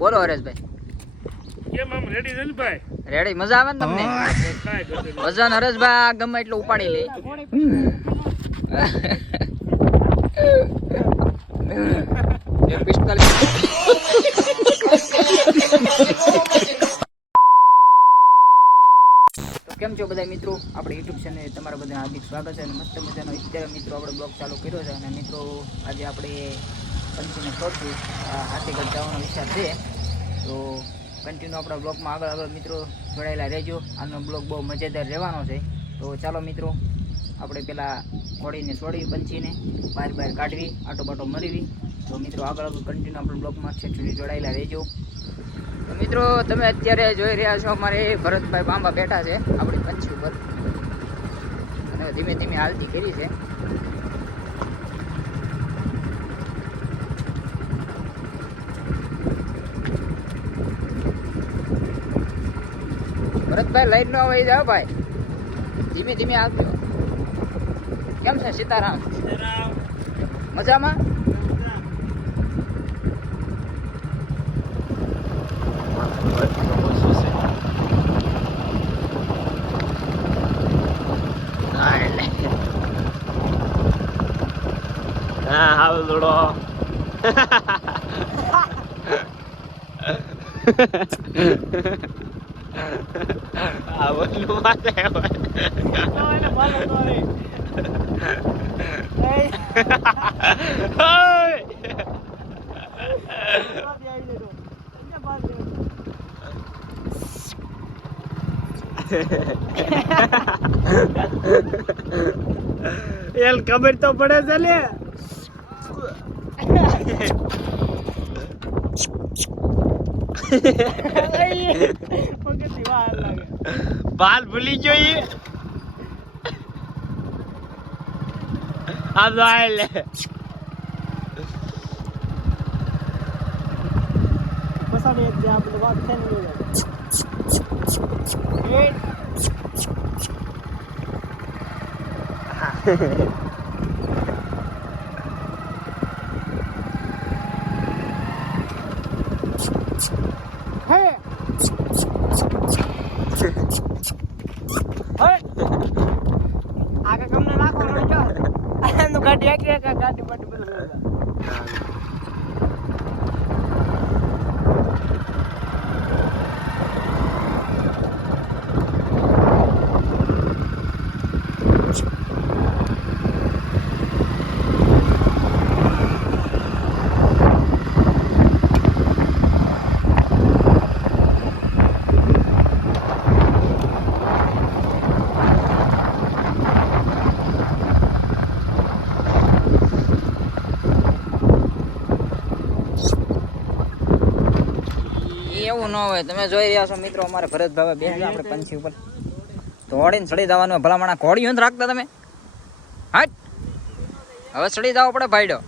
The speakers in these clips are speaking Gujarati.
બોલો હરેશભાઈ. કેમ આમ રેડી છે ને ભાઈ? રેડી મજા આવે ને તમને? વજન હરેશભાઈ ગમે એટલું ઉપાડી લે. કેમ છો બધા મિત્રો? આપણે યુટ્યુબ ચેનલ તમારા બધા હાર્દિક સ્વાગત છે અને મસ્ત મજાનો અત્યારે મિત્રો આપણે બ્લોગ ચાલુ કર્યો છે. અને મિત્રો આજે આપણે પંચીને ચોથું હાથીગઢ જવાનો વિચાર છે, તો કન્ટિન્યુ આપણા બ્લોગમાં આગળ મિત્રો જોડાયેલા રહેજો. આનો બ્લોગ બહુ મજેદાર રહેવાનો છે. તો ચાલો મિત્રો આપણે પેલા ઘોડીને છોડવી, પંચીને બહાર કાઢવી, આટો બાટો મરવી. તો મિત્રો આગળ કન્ટિન્યુ આપણા બ્લોગમાં છેક સુધી જોડાયેલા રહેજો. તો મિત્રો તમે અત્યારે જોઈ રહ્યા છો અમારે ભરતભાઈ બાંબા બેઠા છે આપણી પંછી ઉપર અને ધીમે ધીમે હાલતી કરી છે. ભરતભાઈ લાઈટ નો આવી જાવ ભાઈ, ધીમે ધીમે આવજો. કેમ છે સીતારામ? મજામાં? હા હાલ જોડો. આ બોલું માથે એલ ખબર તો પડે છે લે. બાલ ભૂલી ગયો ઈ. આ જાય લે બસાડી દે આપણે વાત છે ને. આગળ કમને નાખવાનો જો એનું ગાડી આખી ગાડી પાટી બોલા. એવું ન હોય. તમે જોઈ રહ્યા છો મિત્રો અમારે ભરતભાઈ બેન આપણે પંછી ઉપર ઘોડીને ચડી જવાનું. ભલામણા ઘોડી નથી રાખતા તમે? હટ, હવે ચડી જવો પડે ભાઈડો.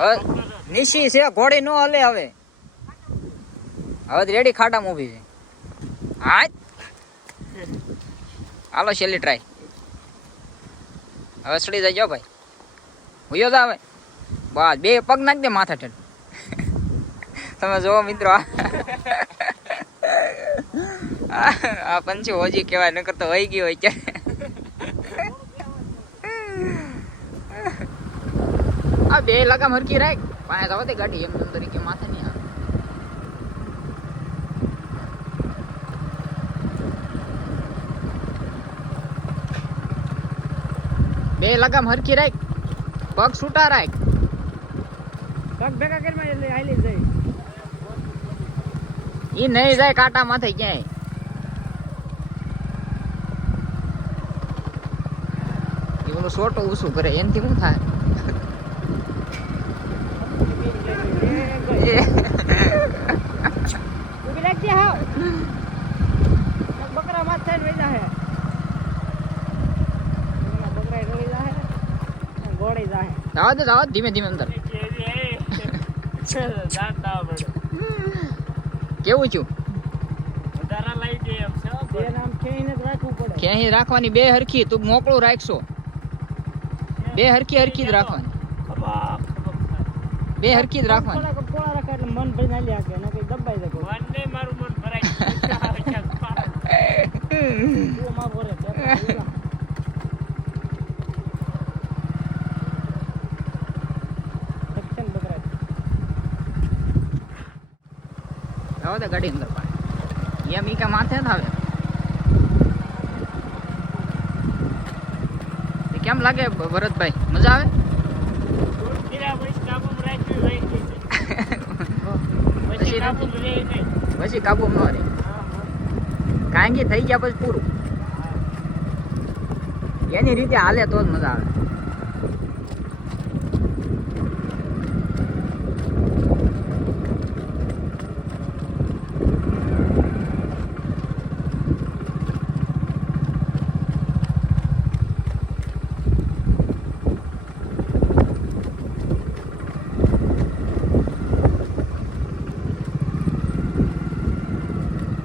હવે નીચી છે ઘોડી નો હલે. હવે રેડી ખાટા મૂવી છે. હા હાલો છેલ્લી ટ્રાય. હવે ચડી જાય ભાઈ, હુયો જા હવે. બસ બે પગ નાખ દે માથા ઠેઠ. તમે જોવો મિત્રો આ પંછી હોજી કહેવાય, નકર તો વહી ગયો હોય ક્યારે. આ બે લગામ હરકી રાખ, પાસે જવા દે ગાડી. એમ તરીકે માથે નહીં આવે. બે લગામ હરકી રાખ, પગ છૂટા રાખ. પગ ભેગા કરી એટલે હાલી જાય. ઈ નહીં જાય કાંટા માથે ક્યાંય. એનું સોટો ઊંચું કરે એનથી શું થાય? બકરા માથે રહી જાય, ગોળી જાય. જવા દે ધીમે ધીમે અંદર. કેવું છું? ક્યાંય રાખવાની બે હરખી. તું મોકળું રાખશો, બે હરખી જ રાખવાની. બે હરખી જ રાખવાની. રાખે એટલે મન ભરી ના લે કે એને કઈ દબાઈ દે મન ને મારું મન ભરાય તું માં ભરે એક્શન બકરાય આવો તો ગાડી અંદર પાડે એમ ઈ કા માથે જ આવે કેમ લાગે ભરતભાઈ મજા આવે પછી કાબુ ન રહે કાંગી થઈ ગયા પછી પૂરું એની રીતે હાલે તો જ મજા આવે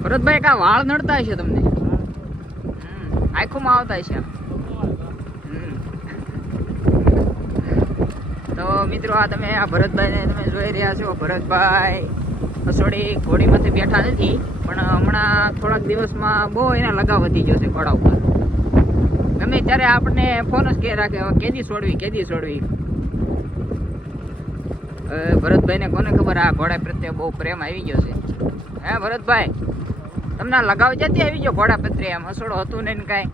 ભરતભાઈ કા વાળ નડતા હશે તમને આંખોમાં આવતા હશે તો મિત્રો આ તમે આ ભરતભાઈને તમે જોઈ રહ્યા છો ભરતભાઈ અસોડી ઘોડીમાંથી બેઠા નથી પણ હમણાં થોડાક દિવસમાં બહુ એના લગાવ વધી ગયો છે ઘોડા ઉપર ગમે ત્યારે આપણને ફોન જ કહે રાખે કેદી છોડવી ભરતભાઈને કોને ખબર આ ઘોડા પ્રત્યે બહુ પ્રેમ આવી ગયો છે હે ભરતભાઈ તમને લગાવ જતી આવી ગયો ઘોડા પ્રત્યે એમ હસોડો હતું ને કાંઈ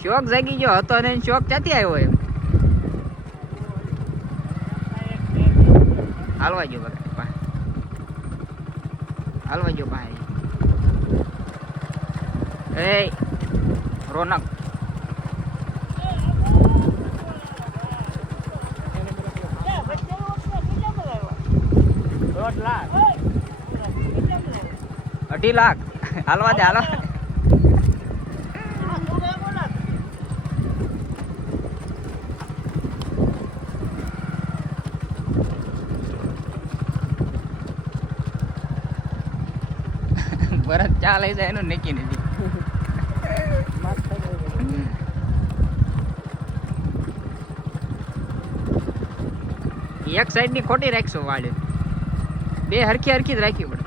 શોખ જાગી ગયો હતો ને શોખ ક્યાંથી આવ્યો એમ હાલવા ગયો હાલવા ગયો ભાઈ એ રોનક $2.5 લાખ હાલવા દે હાલવા ભરત ચા લઈ જાય એનું નક્કી નથી એક સાઈડ ની ખોટી રાખશો વાળે બે હરખી જ રાખવી પડે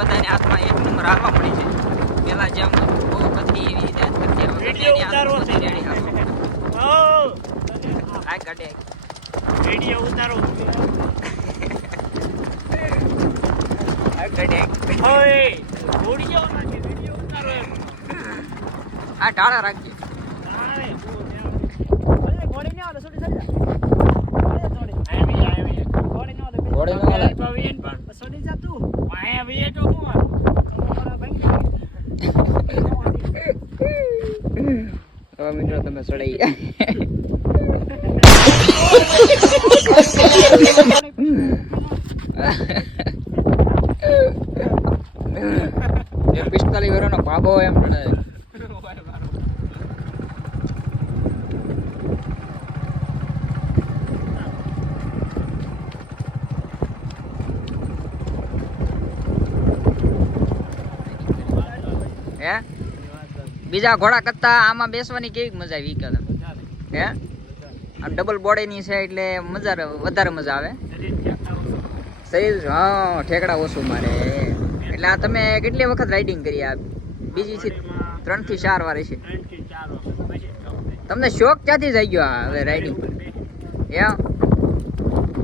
બધાને હાથમાં એક નંબર હાલવા પડી છે પેલા જેમ બહુ કથરી એવી રીતે વિડિયો ઉતારો છે આ કાઢે વિડિયો ઉતારો આ કાઢે ઓય વિડિયો ઉતારો આ ટાળા રાખજે ઘોડી ને આવે છોડી છોડી ઘોડી નો આવે છોડી જા તું વાયા વે તો હું તમારા ભાઈ હવે મિત્રો તમે સડાઈ એ 45 વર્ષનો બાબો એમ રડે હે બીજા ઘોડા કરતા આમાં બેસવાની કેવી મજા આવી કે હે આમ ડબલ બોડી ની છે એટલે મજા વધારે મજા આવે શરીર હા ઠેકડા ઓછું મારે એટલે આ તમે કેટલી વખત રાઇડિંગ કરી આ બીજી થી 3 થી 4 વાર છે તમને શોખ ક્યાંથી થઈ ગયો હવે રાઇડિંગ એમ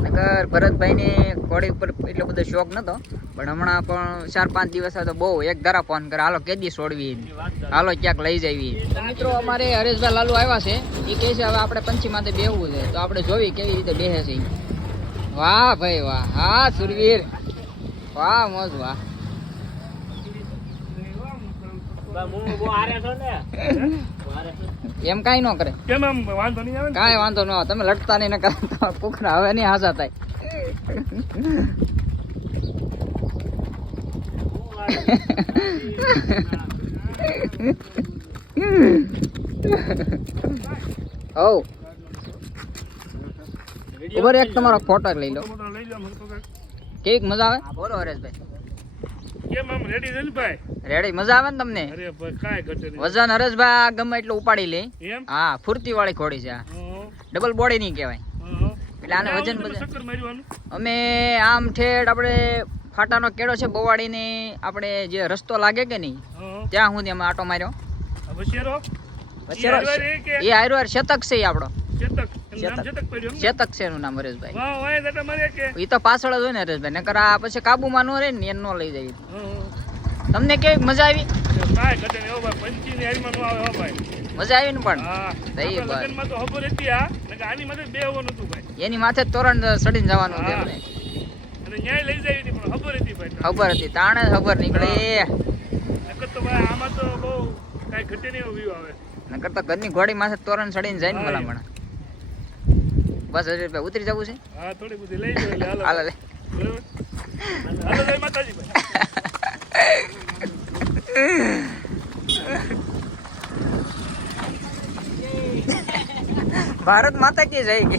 નકર ભરતભાઈ ને ઘોડી ઉપર એટલો બધો શોખ નતો પણ હમણાં પણ 4-5 દિવસ તો બહુ એક ધારા ફોન કરે હાલો કેદી છોડવી હાલો ક્યાંક લઈ જવી મિત્રો અમારે હરેશભાઈ લાલુ આવ્યા છે એ કહે છે હવે આપણે પંછી માથે બેહવું છે તો આપણે જોવી કેવી રીતે બેસે છે વાહ ભાઈ વાહ હા સુરવીર વાહ મોજ વાહ એમ કઈ ન કરે કઈ વાંધો ન આવે તમે લટતા નહીં ન કરતા પોખરા હવે નહીં હાસા થાય હવ ઉભર એક તમારો ફોટો લઈ લો. લઈ જાઓ મને તો કાંઈક. કેવીક મજા આવે? બોલો હરેશભાઈ. કેમ આમ રેડી છે ને ભાઈ? રેડી મજા આવે ને તમને? અરે ભાઈ કાંઈ ઘટે નહીં. વજન હરેશભાઈ આ ગમે એટલું ઉપાડી લે. એમ? હા ફૂર્તી વાળી ઘોડી છે આ. હં, ડબલ બોડી નહીં કહેવાય. હં. એટલે આને વજન તમે વજન ચક્કર માર્યું આનું? અમે આમ ઠેઠ આપણે ફાટાનો કેળો છે બોવાડીને આપણે જે રસ્તો લાગે કે નહીં હં. ત્યાં સુધી અમે આટો માર્યો. આ વશિયારો? વચ્ચે ઈ હારવાર એ કે? એ હારો શતક છે ઈ આપણો. ચેતક. એનું નામ ચેતક. ચેતક પડ્યું એમ ને? ચેતક છે એનું નામ હરેશભાઈ. વાહ, વાહ, દાદા મારે કે? એ તો પાછળ જ હોય ને હરેશભાઈ, નકર આ પછી કાબુમાં ન રહે ને એને ન લઈ જાય. હં. તમને કેવી મજા આવી? કાંઈ ઘટે નહીં હો ભાઈ. પંચીની હારીમાં ન આવે હો ભાઈ. મજા આવી ને પણ હા. સહી આપણા વાત. લગ્નમાં તો ખબર હતી આ. નકર આની માથે બે હોવાનું હતું ભાઈ. એની માથે જ તોરણ ચડીને જવાનું હતું હા. એમને. અને ન્યાય લઈ જાય હતી પણ ખબર હતી ભાઈ. ખબર હતી તાણે જ ખબર નીકળે. નકર તો ભાઈ આમાં તો બહુ કાંઈ ઘટે નહીં એવો વ્યૂ આવે. નકર તો ઘરની ઘોડી માથે તોરણ ચડીને જાય ને હા, ભલામણ. બસ હરેશભાઈ ઉતરી જવું છે. હા થોડી બધી લઈ જાઓ એટલે હાલો. હાલો લે. બરાબર? હાલો જય માતાજી ભાઈ. ભારત માતા કી જય કે